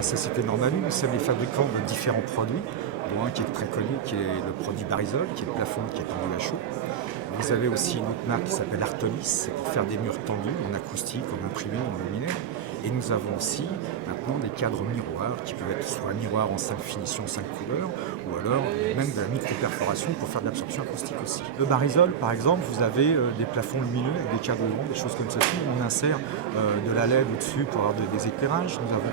la société Normalu. Nous sommes les fabricants de différents produits, dont un qui est très connu, qui est le produit Barisol, qui est le plafond qui est tendu à chaud. Vous avez aussi une autre marque qui s'appelle Artolis, c'est pour faire des murs tendus en acoustique, en imprimé, en luminaire. Et nous avons aussi maintenant des cadres miroirs qui peuvent être soit un miroir en 5 finitions, 5 couleurs, ou alors même de la micro-perforation pour faire de l'absorption acoustique aussi. Le Barisol, par exemple, vous avez des plafonds lumineux, des cadres ronds, des choses comme ceci. On insère de la LED au-dessus pour avoir des éclairages. Nous avons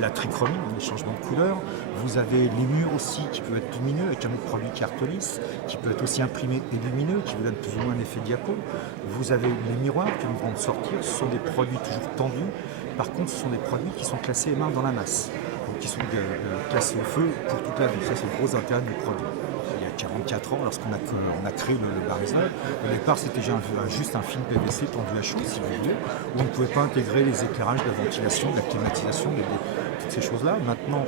la trichromie, les changements de couleur. Vous avez les murs aussi qui peuvent être lumineux avec un autre produit qui est Artolis, qui peut être aussi imprimé et lumineux, qui vous donne plus ou moins un effet diapo. Vous avez les miroirs que nous venons de sortir, ce sont des produits toujours tendus. Par contre, ce sont des produits qui sont classés main dans la masse, donc qui sont classés au feu pour toute la vie. Ça, c'est le gros intérêt du produit. Il y a 44 ans, lorsqu'on a créé le Barisol, au départ, c'était juste un film PVC tendu à chaud, si vous voulez, où on ne pouvait pas intégrer les éclairages, la ventilation, la climatisation, toutes ces choses-là. Maintenant,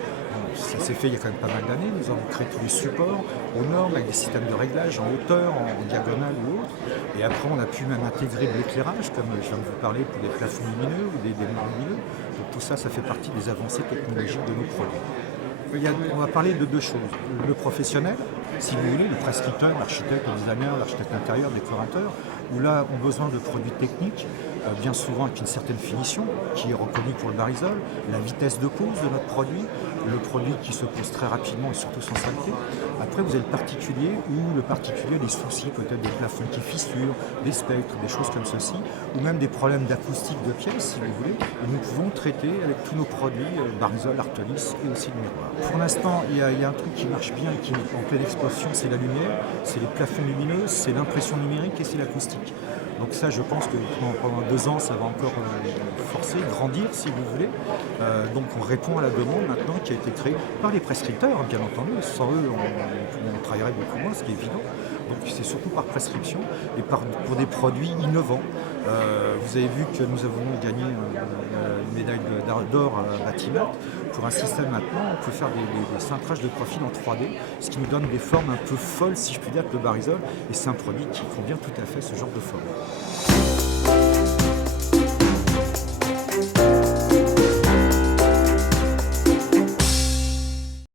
ça s'est fait il y a quand même pas mal d'années. Nous avons créé tous les supports aux normes avec des systèmes de réglage en hauteur, en diagonale ou autre. Et après, on a pu même intégrer de l'éclairage, comme je viens de vous parler, pour des plafonds lumineux ou des murs lumineux. Donc tout ça, ça fait partie des avancées technologiques de nos produits. On va parler de deux choses. Le professionnel, si vous voulez, le prescripteur, l'architecte, le designer, l'architecte intérieur, le décorateur, où là, ont besoin de produits techniques, bien souvent avec une certaine finition, qui est reconnue pour le Barisol, la vitesse de pose de notre produit, le produit qui se pose très rapidement et surtout sans saleté. Après, vous avez le particulier, où le particulier a des soucis, peut-être des plafonds qui fissurent, des spectres, des choses comme ceci, ou même des problèmes d'acoustique de pièces, si vous voulez, et nous pouvons traiter avec tous nos produits, Barisol, Artolis et aussi le miroir. Pour l'instant, il y a un truc qui marche bien et qui est en pleine explosion, c'est la lumière, c'est les plafonds lumineux, c'est l'impression numérique et c'est l'acoustique. Donc ça, je pense que pendant 2 ans, ça va encore forcer, grandir, si vous voulez. Donc on répond à la demande maintenant qui a été créée par les prescripteurs, bien entendu. Sans eux, on travaillerait beaucoup moins, ce qui est évident. Donc c'est surtout par prescription et pour des produits innovants. Vous avez vu que nous avons gagné une médaille d'or à Batimat. Pour un système maintenant, on peut faire des cintrages de profil en 3D, ce qui nous donne des formes un peu folles, si je puis dire, avec le Barisol. Et c'est un produit qui convient tout à fait à ce genre de forme.